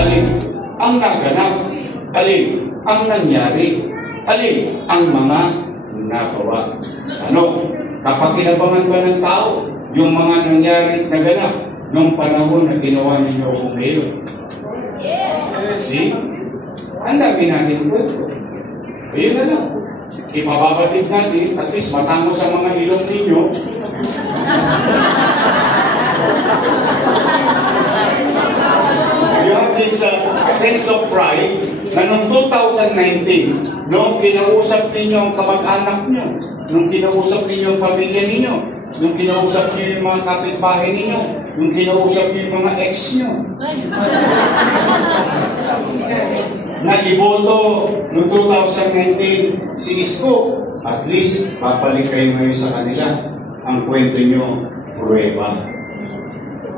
Alin ang naganap? Alin ang nangyari? Alin ang mga nagawa? Ano? Kapakinabangan ba ng tao yung mga nangyari naganap nung panahon na ginawa ninyo kung ngayon? See? Ang dami natin kwento. Ayun na lang. Ipababatid natin, at least matamo sa mga ilong ninyo. You have this sense of pride na noong 2019, nung kinausap ninyo ang kamag-anak nyo, nung kinausap ninyo ang pamilya ninyo, nung kinausap nyo yung mga kapitbahay ninyo, nung kinausap nyo yung mga ex nyo, nag-iboto noong 2019 si Isko, at least papalik kayo ngayon sa kanila. Ang kwento nyo, pruweba.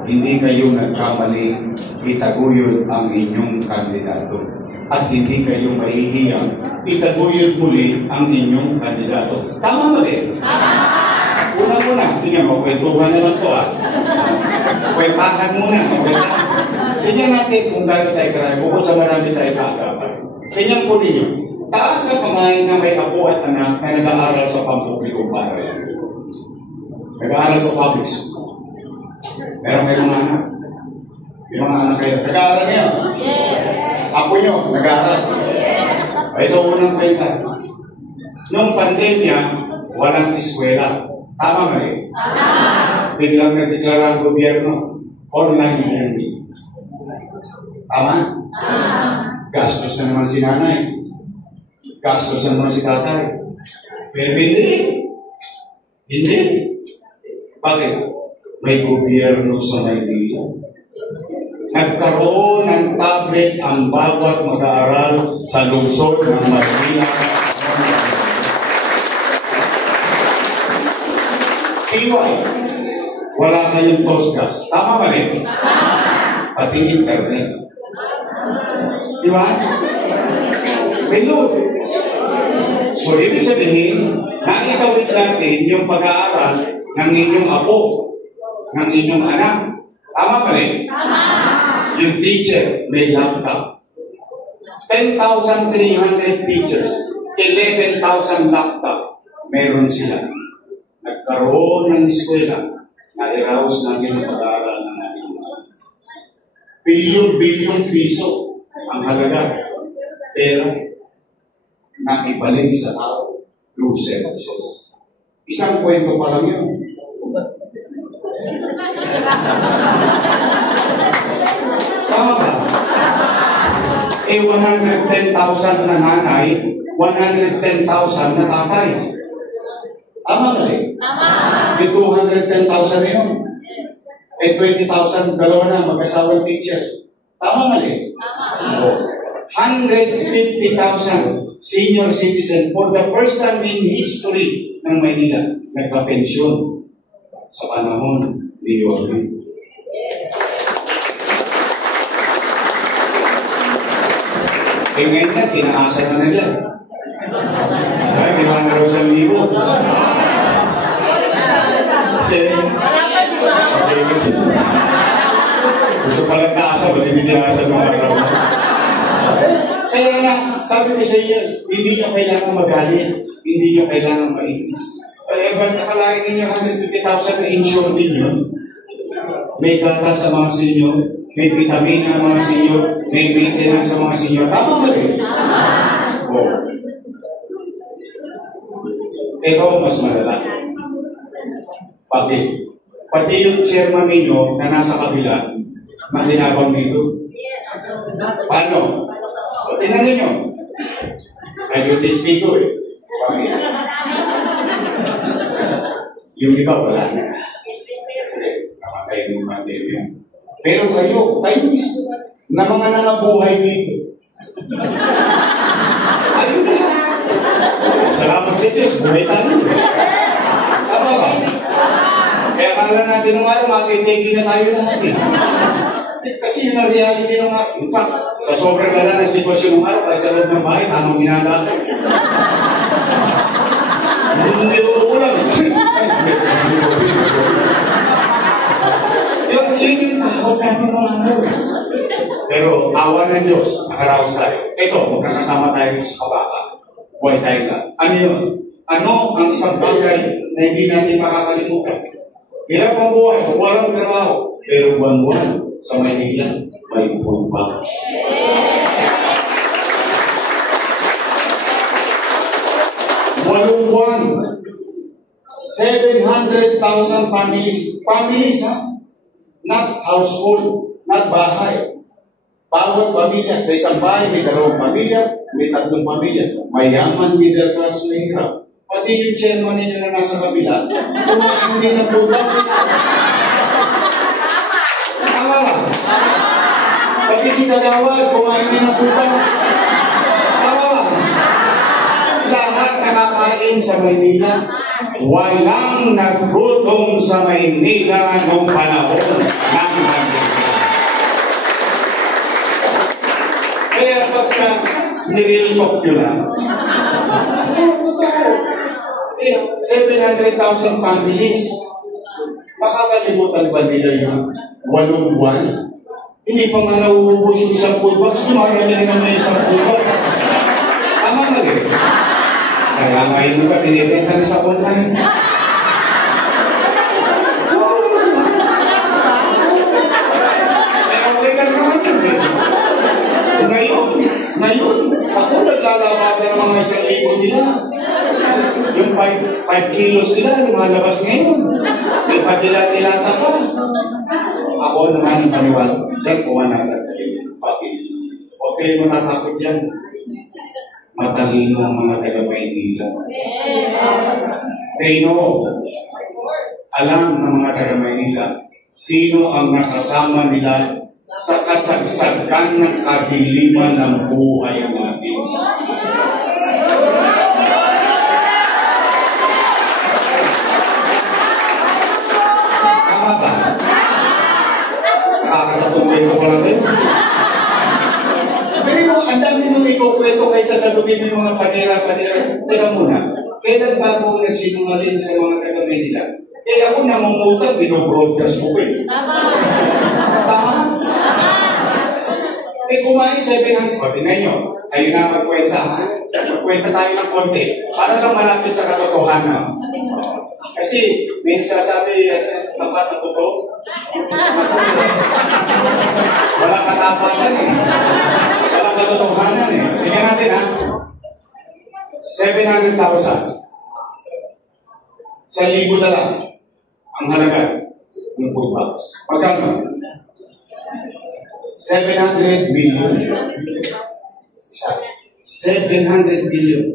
Hindi kayo nagkamali, itaguyod ang inyong kandidato. At hindi kayo mahihiyang itaguyod muli ang inyong kandidato. Tama ba din? Una-una, tingnan mo, kwentuhan na lang ito kwentahan muna. Tingnan natin kung gano'n tayo karami. Bukod sa marami tayo kaagapan. Tingnan po ninyo. Taas sa pamahin na may apo at anak na nag-aaral sa pampublikong paral. Nag-aaral sa public school. Meron kayo mga anak. Yung mga anak kayo. Nag-aaral niyo? Yes. Apo nyo, nag-aaral? Yes. Ito unang kwenta. Noong pandemya, walang eskwela. Tama ba eh? Biglang nagdeklara ang gobyerno. Online learning. Tama? Gastos na naman si nanay. Gastos na naman si tatay. Pero hindi. Hindi. Bakit? May gobyerno sa Maynila. Nagkaroon ng tablet ang bawat mag-aaral sa lungsod ng Maynila. TY, wala kayong tosgas. Tama ba rin? Pati internet. Di ba? Hello. So, ibig sabihin, naitawid natin yung pag-aaral ng inyong apo, ng inyong anak. Tama ba rin? Yung teacher, may laptop. 10,300 teachers, 11,000 laptop, meron sila. Nagkaroon ng eskwela, na-arouse natin ang pag-aaral ng ating mga. Bilyon-bilyon piso ang halaga. Pero, nakibalik sa tao through services. Isang kwento pa lang yun. Tama ba? 110,000 na nanay, 110,000 na tatay. Tama ba rin? Tama. Yung 210,000 na yun. 20,000, dalawa na, mag-asawang teacher. Tama ba rin? Tama. 150,000 senior citizen for the first time in history ng Maynila nagpa-pensyon sa panahon ni Yorme. Ngayon na, tinaasa na nila. Ginawa na raw 1,000. Kasi, gusto palang taasa, ba't hindi tinaasa ng araw? Kaya nga, sabi ko sa inyo, hindi nyo kailangan magalit, hindi nyo kailangan mainis. Kaya ba't nakalain ninyo 150,000 na insure ninyo? May gata sa mga senior, may vitamina sa mga senior, may maintenance sa mga senior. Tama ba rin? Oo. Ito mas malala. Pati yung chairman ninyo na nasa kabila, matinabang dito. Paano? O, tingnan ninyo. Nag-utis dito eh. Bakit? Yung iba wala na. Namatay ng pandemya. Pero kayo mismo, na mga nangabuhay dito. Ayun na. Salamat sa Diyos, buhay tayo. Tama ba? Kaya kala natin nung araw, makitegi na tayo lahat eh. Kasi yun ang reality nung araw. In fact, sa sobrang lala ng sitwasyon nung araw, kahit sa loob ng bahay, tamang ginagawa. Hindi ko lang. Yun yung takot natin nung araw. Pero awa ng Diyos, nakaraos tayo. Ito, magkakasama tayo sa kabaka. Buhay tayo na. Ano yun? Ano ang isang bagay na hindi natin makakalimutan? Hirap ang buhay, walang trabaho. Pero buwan-buwan sa Maynila, may food banks. 8 buwan, 700,000 families. Families, ha? Not household, not bahay. Bawat pamilya, sa isang bahay, may 2 pamilya, may 3 pamilya. Mayaman, middle class, mahirap. Pati yung chairman ninyo na nasa kabila, kumain din ng butas. Tama ba? Pati si Kagawad, kumain din ng butas. Tama ba? Lahat nakakain sa Maynila. Walang nagutom sa Maynila noong panahon ng pandemya. Kaya pagka nireal talk nyo na, 700,000 families, makakalimutan ba nila yung 8 buwan? Hindi pa nga nauubos yung isang food box, tumarami na naman yung isang food box. Tama ba rin? Kaya ngayon ka, binibenta na sa online. Okay ka naman yun eh. Ngayon, ako naglalabasan ng mga 1,000 nila. Yung 5 kilos nila, lumalabas ngayon. Yung padila-dilata pa. Ako naman ang paniwala. Diyan, kumanagad. Bakit? Huwag kayo matatakot yan. Matalino ang mga taga-Maynila. They know. Alam ng mga taga-Maynila sino ang nakasama nila sa kasagsagan ng kadiliman ng buhay natin. Tama ba? Nakakatungkwento ko lang yun. Pero ang dami nung ikukwento kaysa sagutin ng mga panira-panira. Teka muna, kailan ba ako nagsinungaling sa mga taga-Maynila? Kaya ako namumutang, binobroadcast ko eh. Tama? Kumain 700. O, tingnan nyo. Kayo na magkwenta, ha? Magkwenta tayo ng konti. Para lang malapit sa katotohanan. Kasi, may nagsasabi, tapat na totoo. Walang katapatan eh. Walang katotohanan eh. Tingnan natin, ha? 700,000. 1,000 na lang ang halaga ng food box. Magkano? 700 billion. 700 billion.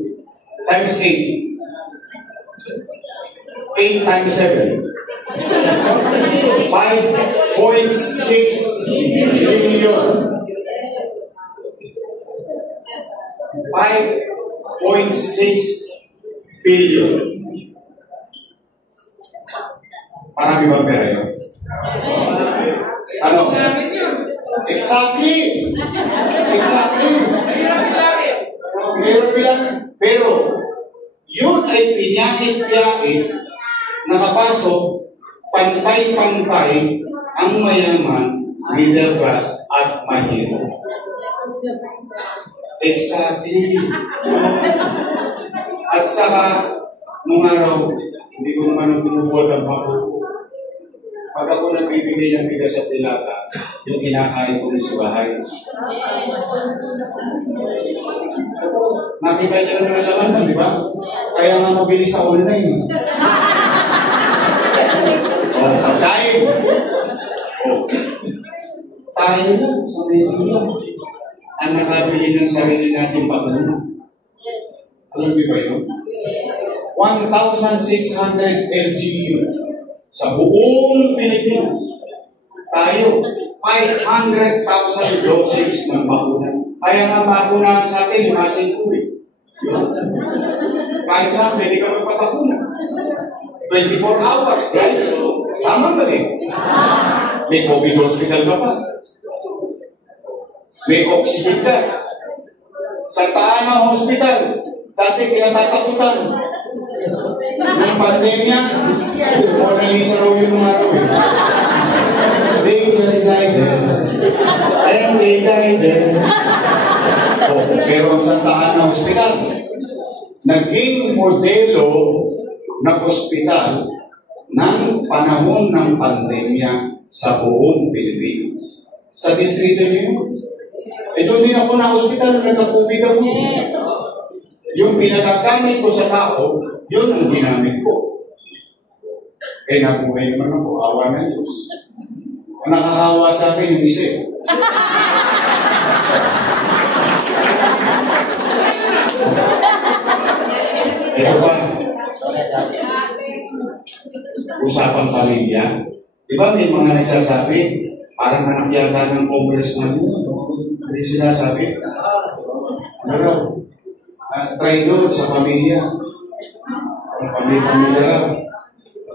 Times 8. 8 times 7. 5.6 billion. 5.6 billion. Marami ba pera yun? Ano? Exactly! Exactly! Meron bilang, pero yun ay pinyahit-piyahit, nakapasok, pantay-pantay ang mayaman, middle class, at mahirap. Exactly! At saka, nung araw, hindi ko naman ang pinubuhat ang bako. Pag ako nagbibigay ng bigas at dilata, yung kinakain ko rin sa bahay. Nakita niyo naman ang laman, di ba? Kaya nga mabilis sa online. Pagkain. Tayo lang sa Maynila ang nakabili ng sarili natin pagmuna. Alam niyo ba yun? 1,600 LGU sa buong Pilipinas. Tayo, 500,000 doses ng bakuna. Kaya nga bakuna sa atin, masing kuwi. Kahit saan, pwede ka magpapakuna. 24 hours, right? Tama ba rin? May COVID hospital ka pa. May oxygen ka. Sa Taana Hospital, dati kinatatakutan. Yung pandemya, Mona Lisa raw yung araw eh. They just died there. And they died there. Oh, pero ang Santa Ana Hospital, naging modelo ng ospital ng panahon ng pandemya sa buong Pilipinas. Sa distrito niyo yun. Doon din ako na hospital nung nagka-COVID ako. Yung pinagagamit ko sa tao, yun ang ginamit ko. Eh, nabuhay naman ako, awa ng Diyos. Ang nakahawa sa akin yung isip. Ito ba? Usapang pamilya. Di ba may mga nagsasabi, parang anak yata ng congressman mo. Hindi sinasabi. Ano? Traidor sa pamilya. Ang pamilya lang.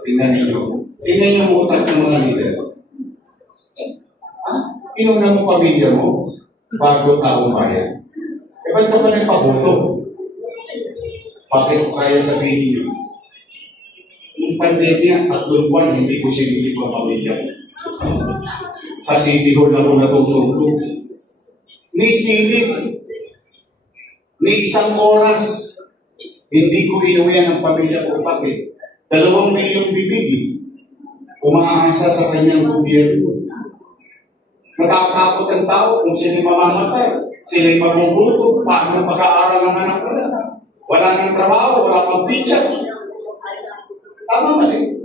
Tingnan ninyo. Tingnan niyo ang utak ng mga leader. Inuna mo pamilya mo bago taong bayan. Eh, ba't ka pa nagpaboto? Bakit ko kaya sabihin niyo? Yung pandemya, 3 buwan, hindi ko sinilip ang pamilya ko. Sa City Hall ako natutulog. Ni silip. Ni 1 oras. Hindi ko inuwian ang pamilya ko. Bakit? 2 milyong bibig. Umaasa sa kanyang gobyerno. Natatakot ang tao kung sila mamamatay. Sila'y magbubuto. Paano pag-aaral ng anak nila? Wala nang trabaho, wala pang picture. Tama mali?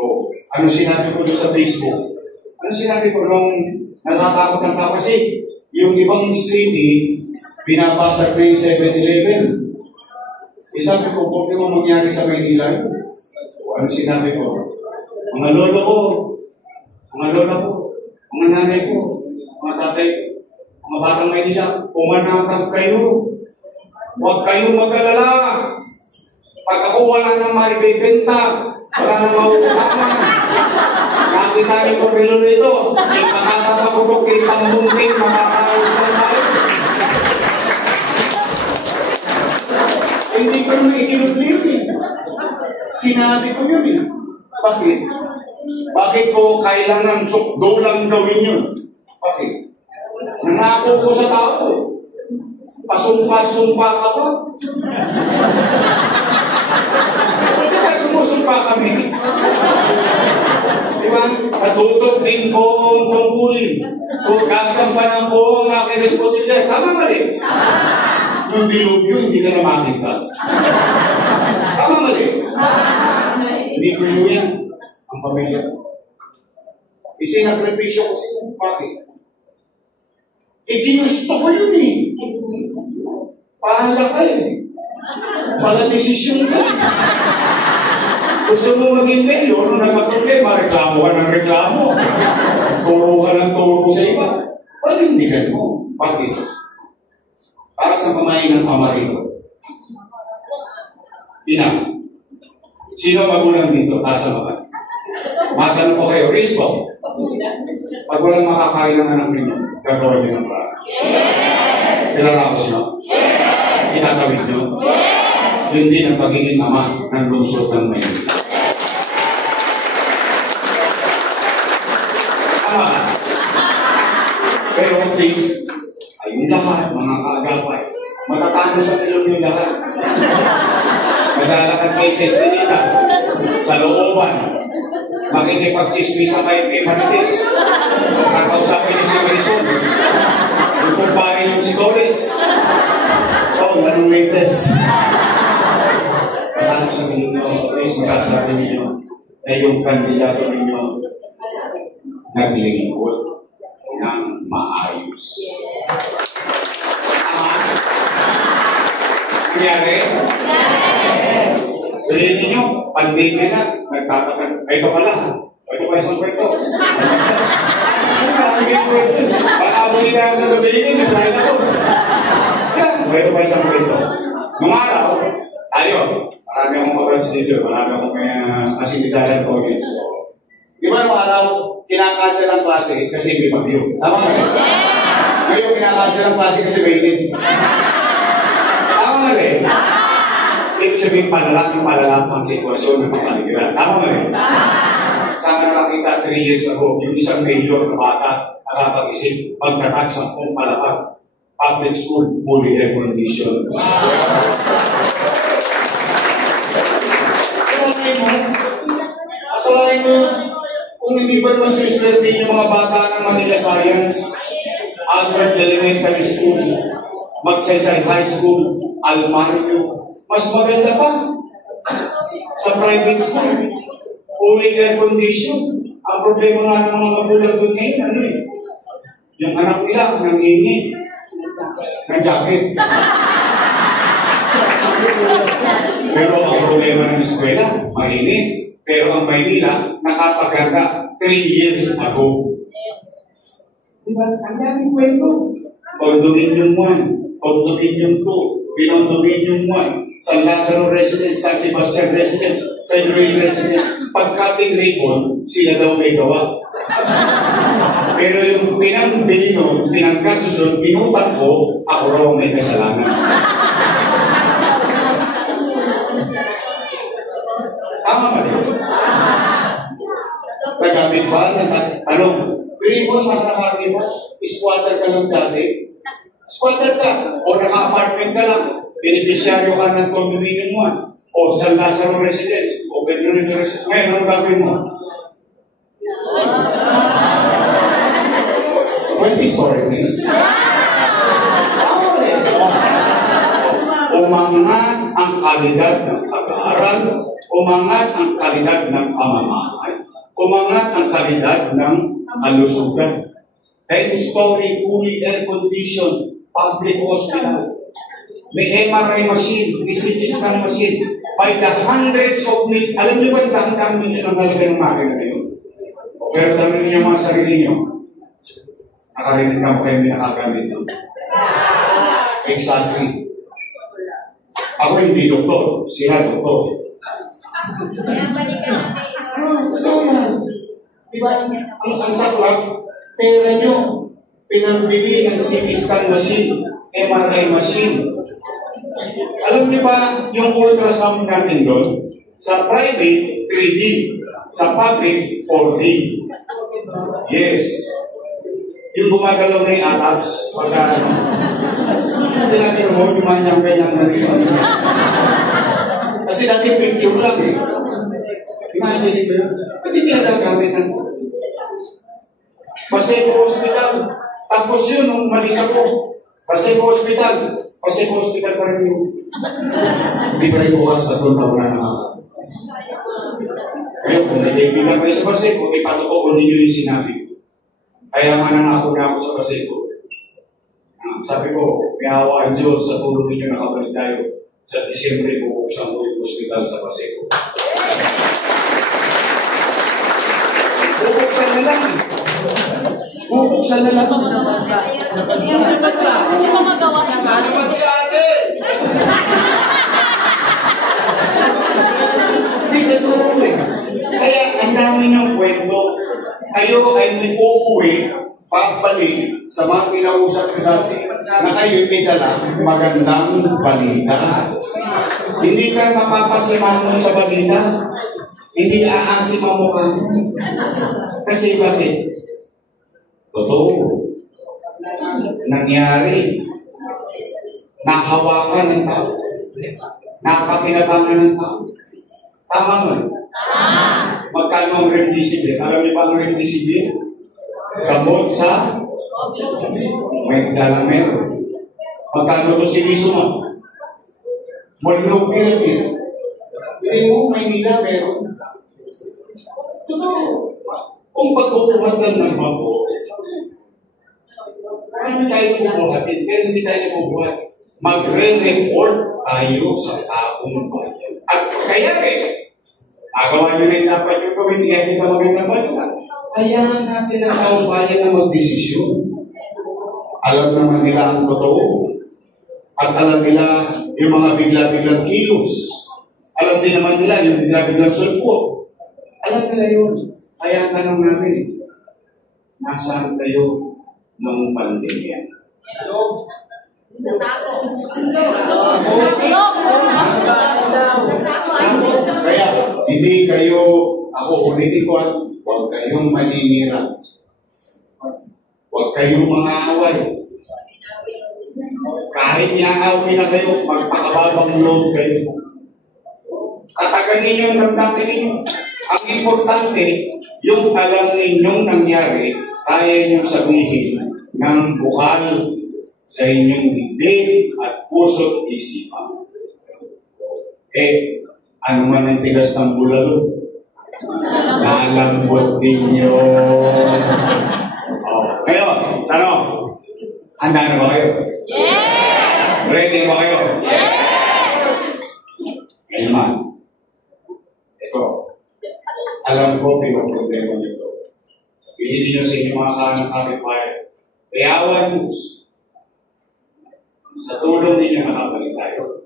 Oh, ano sinabi ko doon sa Facebook? Ano sinabi ko nung natatakot ang tao? Kasi yung ibang city, binabasag na yung 7-Eleven. Sabi ko, kung ano mangyari sa Maynila? Ano sinabi ko? Mga lolo ko, mga nanay ko, mga tatay ko, mga batang Maynila, pumanatag kayo. Huwag kayong mag-alala. Pag ako wala nang maibibenta, wala nang mautama. Nakita niyo ko pilo nito. Yung makakasa ko po kay Pambunting, makakaus na tayo. Hindi ko naman ikinudlim eh. Sinabi ko yun eh. Bakit? Bakit ko kailangan sukdo lang gawin yun? Bakit? Nangako ko sa tao eh. Pasumpa-sumpa ka pa. Hindi ba sumusumpa kami? Diba? Natutok din ko ang tungkulin. Kung gagampan ko ang aking responsibilidad. Tama ba rin? Yung dilubyo, hindi ka na makita. Tama ba rin? Hindi ko yun yan. Ang pamilya. Isinagrepisyo ko siya. Bakit? Ginusto ko yun eh. Pahala ka eh. Pala desisyon ka. Gusto mo maging mayor, nung nagka-problema, reklamo ka ng reklamo. Turo ka ng turo sa iba. Panindigan mo. Bakit? Para sa pamain ng pamarino. Ina. Sino magulang dito? Para sa mga. Matanong ko kayo, real ko. Pag walang makakain ng anak ninyo, gagawin niyo ng paraan. Yes! Pinaraos nyo? Yes! Itatawid nyo? Yes! Yun din ang pagiging ama ng lungsod ng Maynila. Tama. Pero please, ayun lahat, mga kaagapay. Matatano sa ilong yung lahat. Maglalakad kayo sa eskinita, sa looban. Makikipag-chismisa kayo kay Marites. Kakausapin niyo si Marisol. Yung kumpare niyo si Collins. Oh, anong latest? Matano sa ninyo, please masasabi ninyo na yung kandidato ninyo naglingkod ng maayos. Nangyari? Tuloy ninyo, pandemya na, nagtatakan. Ito pala, ito pa isang kwento. Baka muli na ang nagabilin, naglahin na boss. Ito pa isang kwento. Mga araw, tayo, marami akong kabrans dito, marami akong asinitaran audience. Di ba nung araw, kinakansel ang klase kasi may bagyo. Tama nga rin? Ngayon, kinakansel ang klase kasi may init. Tama nga rin? Ibig sabihin, palala ang sitwasyon ng kapaligiran. Tama ba rin? Saan nakakita 3 years ago, yung isang mayor na bata nakapag-isip, pagkatak sa palapag, public school, fully air condition. Akalain mo, kung hindi ba masuswerte yung mga bata ng Manila Science, Albert Elementary School, Magsaysay High School, Almario, mas maganda pa sa private school, fully air condition. Ang problema nga ng mga magulang doon ngayon, ano eh? Yung anak nila, nangingi ng jacket. Pero ang problema ng eskwela, mainit. Pero ang Maynila, nakapaganda 3 years ago. Diba? Ang daming kwento. Condominium 1, Condominium 2, Pinondominium 1, San Lazaro Residence, San Sebastian Residence, Pedroil Residence. Pagkating recon, sila daw may gawa. Pero yung pinangbili ko, pinangkasusun, pinupat ko, ako raw may kasalanan. Tama ba rin? Nagamit ba? Anong? Pili mo sa nakakit mo? Squatter ka lang dati? Squatter ka? O naka-apartment ka lang? Beneficiaryo ka ng condominium mo? O San Lazaro Residence? O Pedro Residence? Ngayon, ano gagawin mo? Well, story, please. Umangat ang kalidad ng pag-aaral, umangat ang kalidad ng pamamahay, umangat ang kalidad ng kalusugan. 10-story, fully air-conditioned, public hospital. May MRI machine, may CT scan machine, by the hundreds of millions. Alam niyo ba yung daan-daan million ang halaga ng makina ngayon? Pero dami niyo mga sarili niyo. Nakarinig na po kayo pinakagamit nyo. Exactly. Ako hindi doktor, sila doktor. Totoo yan. Diba? Ang saklap, pera nyo, pinambili ng CT scan machine, MRI machine. Alam niyo ba yung ultrasound natin doon? Sa private, 3D. Sa public, 4D. Yes. Yung gumagalaw na yung apps, pagka hindi natin mo, yung kanyang kasi dati picture lang eh. Imagine ito yun. Ba't hindi nagagamit ko? Paseko Hospital. Tapos yun, nung malis ako, Paseko Hospital. Paseko Hospital pa rin yun. Hindi pa rin bukas at doon taon na nakakapos. Ngayon, kung nagbibigan kayo sa Paseko, ipatutuon ninyo yung sinabi ko. Kaya nga nangako na ako sa Paseko. Sabi ko, may hawa ang Diyos sa tulong ninyo nakabalik tayo. Sa Disyembre, bubuksan ko yung hospital sa Paseko. Bubuksan na lang. Bubuksan na lang. Hindi mo magawa. Ano ba si ate? Hindi ka turo eh. Kaya ang dami ng kwento. Kayo ay may uuwi, pagbalik sa mga kinausap ko dati na kayo may dala magandang balita. Hindi ka mapapasimangon sa balita. Hindi aasim ang mukha. Kasi bakit? Totoo. Nangyari. Nahawakan ng tao. Napakinabangan ng tao. Tama mo? Magkano ang remdesivir? Alam niyo ba ang remdesivir? Gamot sa may dalang meron. Magkano ito sinisuma? Molnupiravir. Hindi mo, may nila meron. Totoo. Kung pagbubuhatan ng mabo, marami tayo bubuhatin, pero hindi tayo bubuhat. Magre-report tayo sa taong bayan. At kaya agawa nyo rin dapat yung gawin, kaya kita magandang balita. Hayaan natin ang taong bayan na magdesisyon. Alam naman nila ang totoo. At alam nila yung mga bigla-biglang kilos. Alam din naman nila yung bigla-biglang sulpot. Alam nila yun. Kaya tanong namin, nasaan kayo ng pandemya? Kaya, hindi kayo, ako ulitin ko, kayong maninira. Huwag kayong mga away. Kahit inaaway na kayo, magpakababang loob kayo. Tatagan ninyo ang damdamin ninyo. Ang importante, yung alam ninyong nangyari, kaya ninyong sabihin ng bukal sa inyong bibig at puso't isipan. Ano man ang tigas ng bulalo? Lalambot ninyo. Ngayon, tanong. Handa na ba kayo? Yes! Ready ba kayo? Yes! Ngayon man. Ito. Alam ko, pinoproblema nyo ito. Sabihin ninyo sa inyong mga kanang kapitbahay. Bayawan mo. Sa tulong ninyo nakabalik tayo.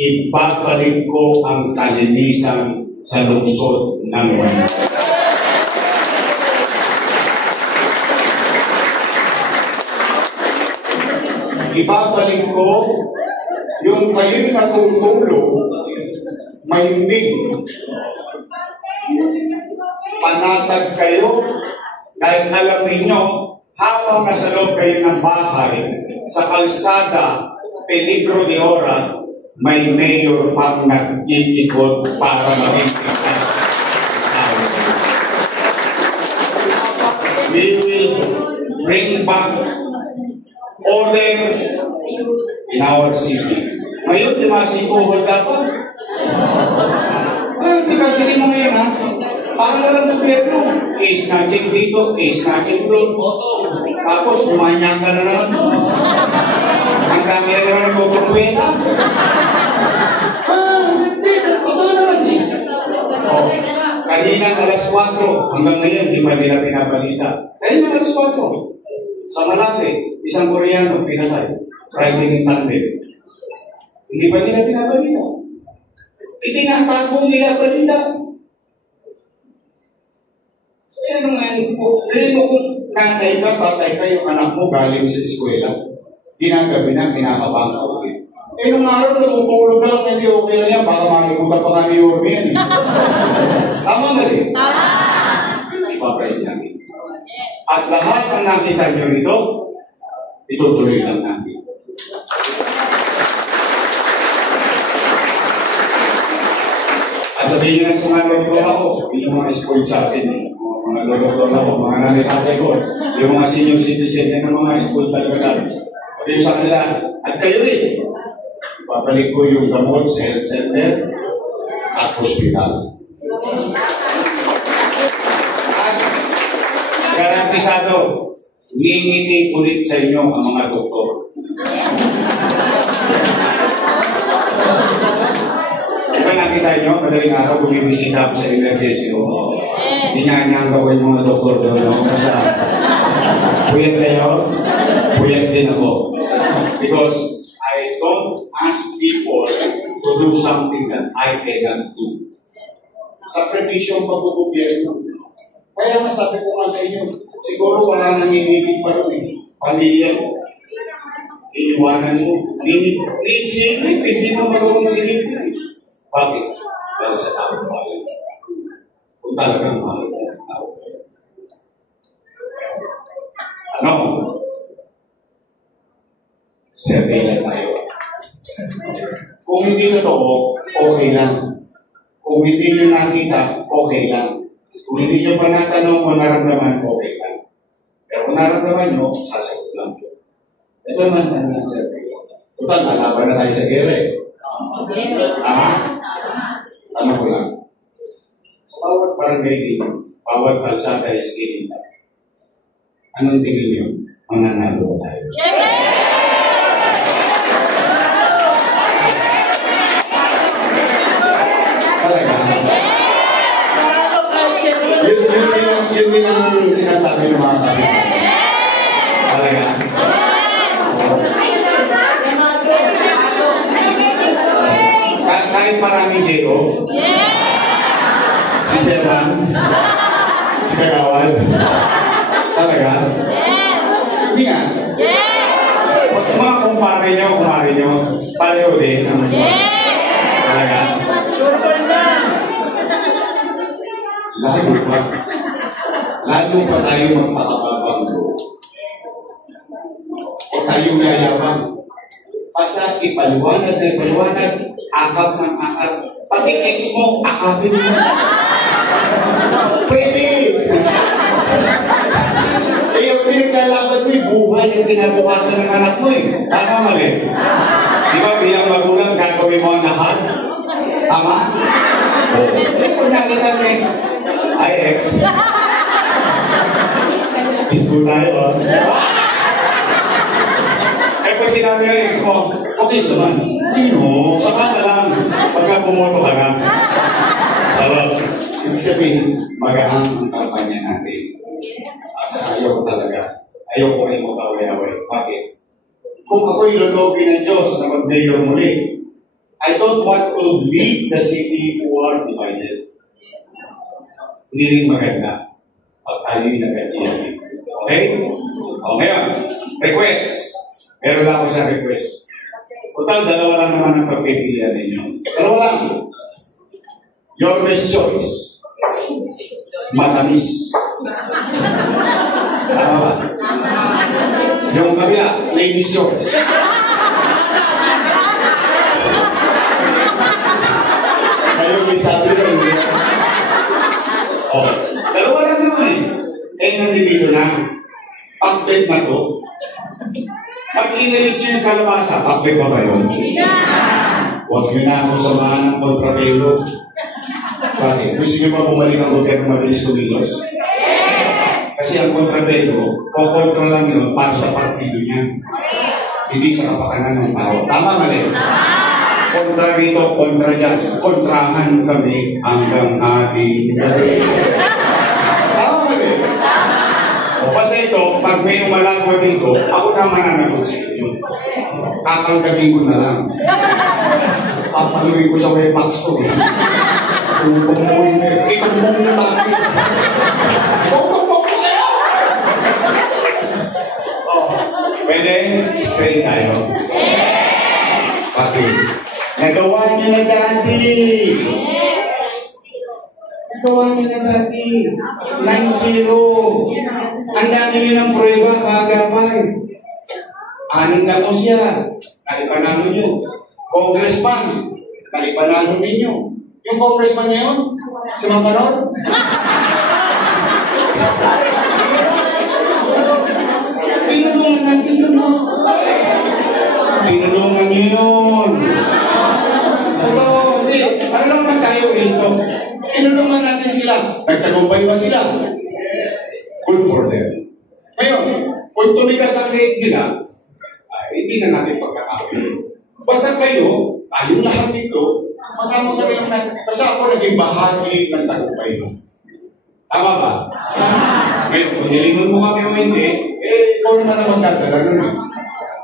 Ipabalik ko ang kalinisan sa lungsod ng Manila. Ibabalik ko yung kayo'y natutulog, mahimig, panatag kayo, dahil alam ninyo, habang nasa loob kayo ng bahay, sa kalsada, peligro de ora, may mayor pang nag-iikot para maging ligtas. We will bring back order in our city. Ngayon, di ba si Kuhol dapat? Di ba sila mo ngayon, ha? Parang walang gobyerno. Case snatching dito, case snatching doon. Tapos, umanyang ka na naman. Ang dami na naman ng pupurwela. Hindi, totoo naman eh. Kanina alas 4, hanggang ngayon, di ba nila pinabalita? Kanina alas 4, sa Malate, isang Koreano pinatay, riding in tandem. Hindi ba nila pinabalita? Itinatago nila balita. Kaya nung ngayon po, ganun mo kung nanay ka, tatay ka, yung anak mo galing sa eskwela, ginagabi na, kinakabang ka ulit. Nung araw, natutulog ka lang, hindi okay lang yan, baka makikutan pa nga ni Yorme yan. Tama mali? Tama! Ibabalik namin. At lahat ang nakita nyo nito, itutuloy lang natin. At sabihin nyo na sa mga lolo ako, yung mga spoiled sa atin, mga lolo ako, mga nanay-tatay ko, yung mga senior citizen, yung mga spoiled talaga natin. Sabihin sa kanila, at kayo rin, babalik ko yung gamot sa health center at hospital. At garantisado, ngingiti ulit sa inyo ang mga doktor. Diba nakita nyo, madaling araw, bumibisita ako sa emergency room. Ninyanyang ko yung mga doktor doon. Basta, puyat kayo, puyat din ako. Because I don't ask people to do something that I cannot do. Sakripisyo ang pagbububyerno. Kaya masabi ko nga sa inyo, siguro wala nangingigit pa rin eh. Pamilya mo. Iiwanan mo. Ni-silip, hindi mo marunong silip. Bakit? Dahil sa tao bayan. Kung talagang mahal mo ang tao bayan. Ano? Survey lang tayo. Kung hindi totoo, okay lang. Kung hindi nyo nakita, okay lang. Kung hindi nyo pa natanong o naramdaman, okay lang. Pero kung naramdaman nyo, sasagot lang yun. Ito naman ang survey. Total, nalaban na tayo sa gere. Ano ko lang. Sa bawat barangay din, bawat kalsada is kinita. Anong tingin nyo? Mananalo ba tayo? Talaga? Yun din ang sinasabi ng mga kapitbahay. Talaga? Kahit maraming J.O. Si Chairman? Si Kagawad? Talaga? Hindi nga? Mga kumare nyo, pareho din. Talaga? Lahat ba? lalo pa tayo magpakababang loob. O tayo yayabang. Basta ipaliwanag na ipaliwanag, akap ng akap. Pati ex mo, akapin mo. Pwede! Eh, yung pinaglalaban mo, buhay yung pinabukasan ng anak mo eh. Tama mali. Di ba bilang magulang, gagawin mo ang lahat? Tama? Kung nakita ng ex, ay ex. Isko tayo, ah. Eh, pag sinabi ng ex mo, okay, saman. Hindi mo, saka na lang. Pagka pumoto ka na. Sarap. Ibig sabihin, magahang ang kampanya natin. At sa ayaw ko talaga. Ayaw ko kayo magkaway-away. Bakit? Kung ako'y lologin ng Diyos na mag-mayor muli, I don't want to lead the city who are divided. Hindi rin maganda. Pag tayo'y nagatiyan. Okay? O ngayon, request. Meron lang ako sa request. Total, dalawa lang naman ang pagpipilian ninyo. Dalawa lang. Your best choice. Matamis. Tama ba? Yung kabila, ladies choice. Kayo may sabi ko, hindi. Oh, dalawa lang naman eh. Eh, nandito na. Pag-bet na to. Pag inalis nyo yung kalabasa, pag-bet ba ba yun? Huwag nyo na ako samahan ng kontrapelo. Bakit? Gusto nyo ba bumalik ang gobyerno mabilis kumilos? Kasi ang kontrapelo, kokontra lang yun para sa partido niya. Hindi sa kapakanan ng tao. Tama mali? Kontra rito, kontra dyan. Kontrahan kami hanggang ating gabi. Tama mali? O kasi ito, pag may umalagwa dito, ako na mananagot sa inyo. Kakalgabin ko na lang. Papaluin ko sa Webax to. Tutong mo yun eh. Itong na bakit. Tutong mo kayo! Pwede? Straight tayo. Bakit? Nagawa niyo na dati. Nagawa niyo na dati. 9-0. Ang dami niyo ng prueba, kaagapay. 6 na po siya. Naipanalo niyo. Congressman, naipanalo ninyo. Yung congressman niya yun? Si Mangkanon? Tinulungan natin yun, no? Tinulungan niyo yun. Pero, hindi. Ano lang na tayo rito? Tinulungan natin sila. Nagtagumpay ba sila? Good for them. Ngayon, kung tumigas ang rate nila, hindi na natin pagkakapin. Basta kayo, tayong lahat dito, magkamo sa lang natin. Basta ako naging bahagi ng tagumpay mo. Tama ba? Ngayon, kung nilingon mo kami o hindi, ikaw naman na magdadala nun.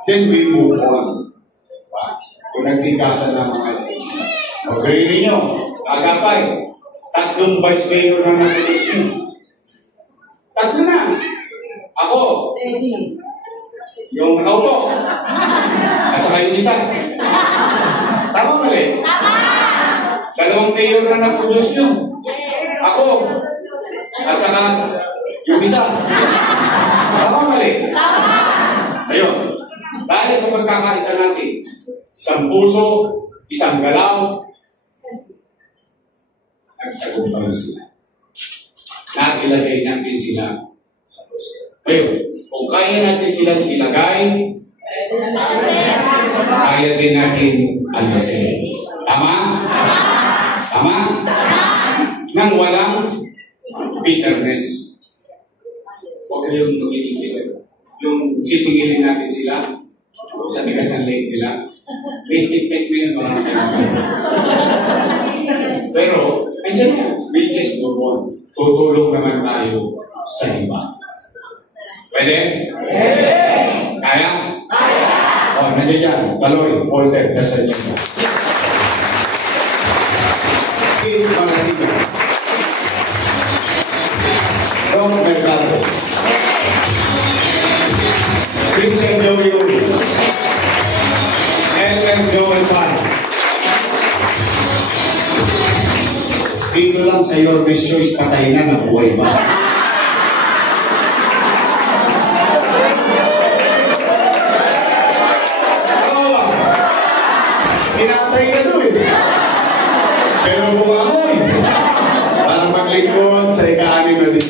Then we move on. Kung nagtigasan ng mga mag-rally nyo, agapay, 3 vice mayor na natin nyo. 3 na. Ako. Yung nakaupo. At saka yung isa. Tama mali? Tama! 2 mayor na napulos nyo. Ako. At saka yung isa. Tama mali? Ayun. Dahil sa pagkakaisa natin, isang puso, isang galaw, nagtagumpay sila. Nakilagay natin sila sa puso. Ayun. Kung kaya natin silang ilagay, kaya din natin alisin. Tama? Tama? Nang walang bitterness. Huwag kayong magiging yung sisingilin natin sila sa tigas ng leg nila. May statement mo yun, mga pero, andyan yan. We just go on. Tutulong naman tayo sa iba. Pwede? Pwede! Kaya? Kaya! O, nandiyan yan. Baloy, Walter, dasal niyo na. Mga siga. Rom Mercado. Christian Joey Uri. L.M. Joel Pan. Dito lang sa your best choice, patay na, nabuhay ba?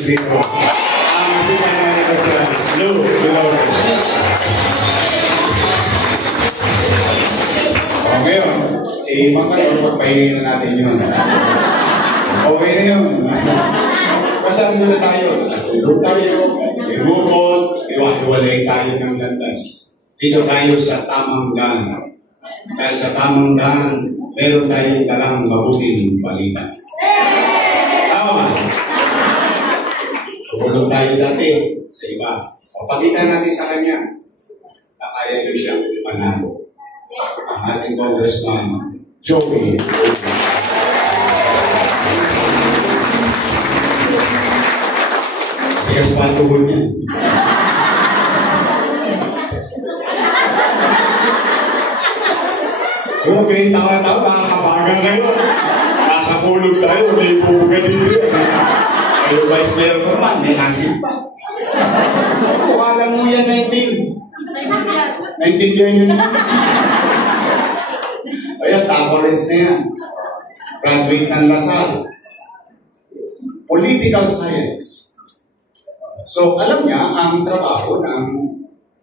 Espiritu. Sipanan ko sa Lou Veloso. O ngayon, si Makalor, pagpahingin na natin yun. Okay na yun. Kasama na tayo. Natulog tayo, imukot, iwahiwalay tayo ng landas. Dito tayo sa tamang daan. Dahil sa tamang daan, meron tayong dalang mabuting balita. Tama ba? Tulong tayo dati sa iba. O pakita natin sa kanya na kaya nyo siyang ipanalo. Ang ating Congressman, Joey. Tigas pa ang tuhod niya. Okay, tawa-tawa, makakabagan kayo. Nasa kulog tayo, may bubuga dito. Kayo Vice Mayor ko naman, may asin pa. Wala mo yan, 19. 19 yun. Ayan, taco-reds na yan. Graduate ng Lasal. Political science. So, alam niya ang trabaho ng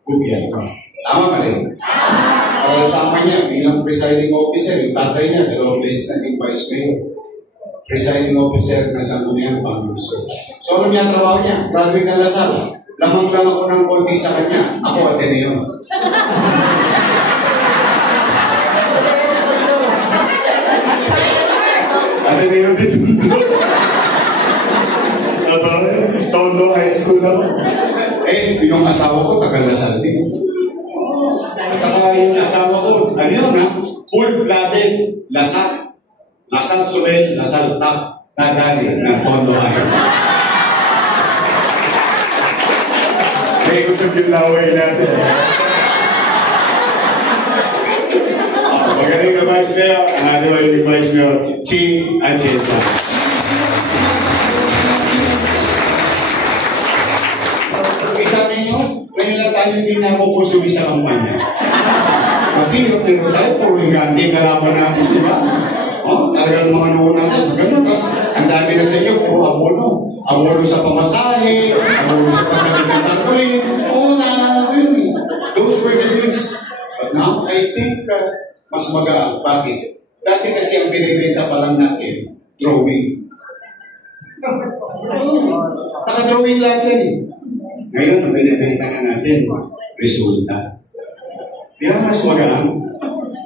gobyerno. Tama ba rin? Kasama niya bilang presiding officer, yung tatay niya, 2 beses naging Vice Mayor. Presiding officer ng Sangguniang Pangluso. So, alam niya ang trabaho niya. Graduate ng Lasal. Lamang lang ako ng konti sa kanya. Ako, Ateneo. Ateneo dito. Tondo High School na. Eh, yung asawa ko, taga-Lasal din. At saka yung asawa ko, ano yun ha? Full-blooded Lasal. Lasal Suel, Lasal Tap, nadali ng Tondo High. May usap yung laway natin. Magaling na Vice Mayor, ang ating yung Vice Mayor, Ching Atienza. Kita ninyo, ngayon lang tayo hindi na ako kusumi sa kampanya. Matirap nito tayo, puro hingante kalaban natin, di ba? Talagang mga noon natin, gano'n. Tapos, ang dami na sa inyo, puro abono. Abono sa pamasahe, abono sa pagkakin ng tarpaulin. Oo, naalala ko yun. Those were the days. But now, I think, mas magaan. Bakit? Dati kasi ang binibenta pa lang natin, drawing. Naka-drawing lang yan eh. Ngayon, ang binibenta na natin, resulta. Di ba mas magaan?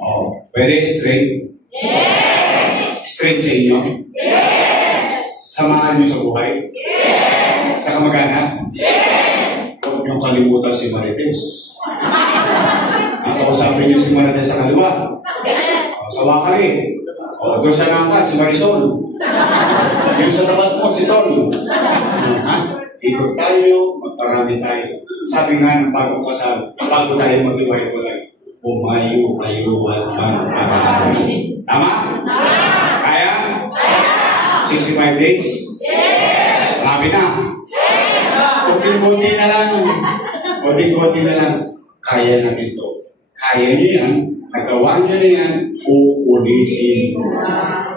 Oh, pwede straight? Yes! Straight sa inyo? Yes! Samahan niyo sa buhay? Yes! Sa kamag-anak? Yes! Huwag niyo kalimutan si Marites. Kausapin niyo si Marites sa kaliwa. Sa Wakali. O, doon sa naka, si Marisol. Yung sa tapat mo, si Tol. Ikot tayo, magparami tayo. Sabi nga ng bagong kasal, bago tayo mag-iwalay, umayo kayo at magparami. Tama? Kaya? 65 days? Yes! Sabi na? Yes! Kunti-kunti na lang. Kunti-kunti na lang. Kaya na ito. Kaya niyo yan. Nagawa niyo na yan. Uulitin.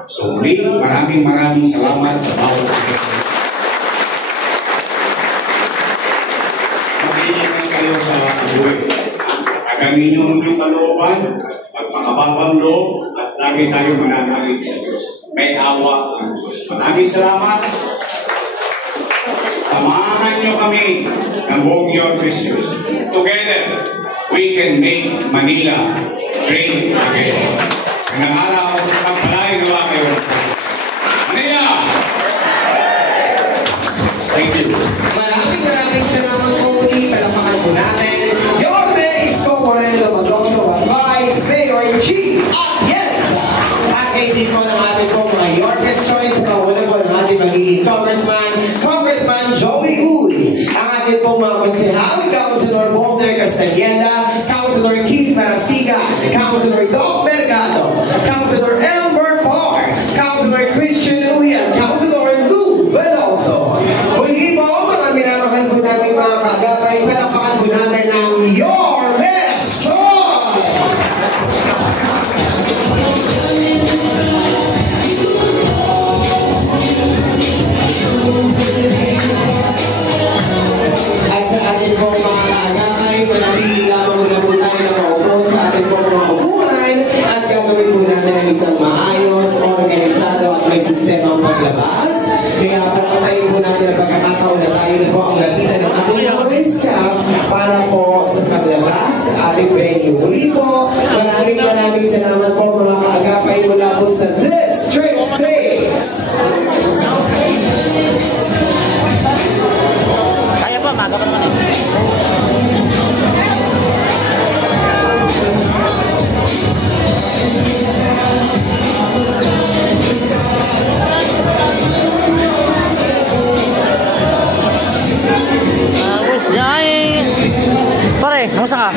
So, ulit, maraming salamat sa bawat isa. Mag-iingat kayo sa buhay. Agamin niyo yung kalooban at makababang loob at lagi tayo mananalig sa Diyos. May awa ang Diyos. Maraming salamat. Samahan niyo kami ng buong Your Christians. Together, we can make Manila great again. Ngayong araw, ang palay gawa kayo. Manila! Thank you. Maraming salamat po ulit. Palapakan po natin. Your Isko Moreno Magroso, Vice Mayor Chief Atienza. At kayo din po ng ating po mga Yorkers Choice. Pahula po ng ating magiging Congressman Joey Uy. Ang ating po mga konsehal, Councilor Walter Castañeda, Councilor Keith Marasiga, Councilor Doc Mercado, Councilor Elmer Parr, Councilor Christian Uy, at Councilor Lou Veloso. Muli po, mga minamahal po namin mga kagapay, palapakan po natin ang Your Best Choice! ating venue. Muli po, maraming salamat po mga kaagapay mula po sa District 6. Kaya pa, maga pa naman eh. Pare, kamusta ka?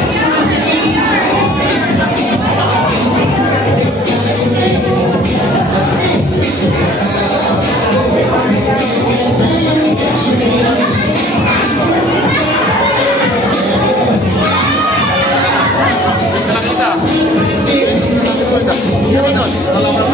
Isa.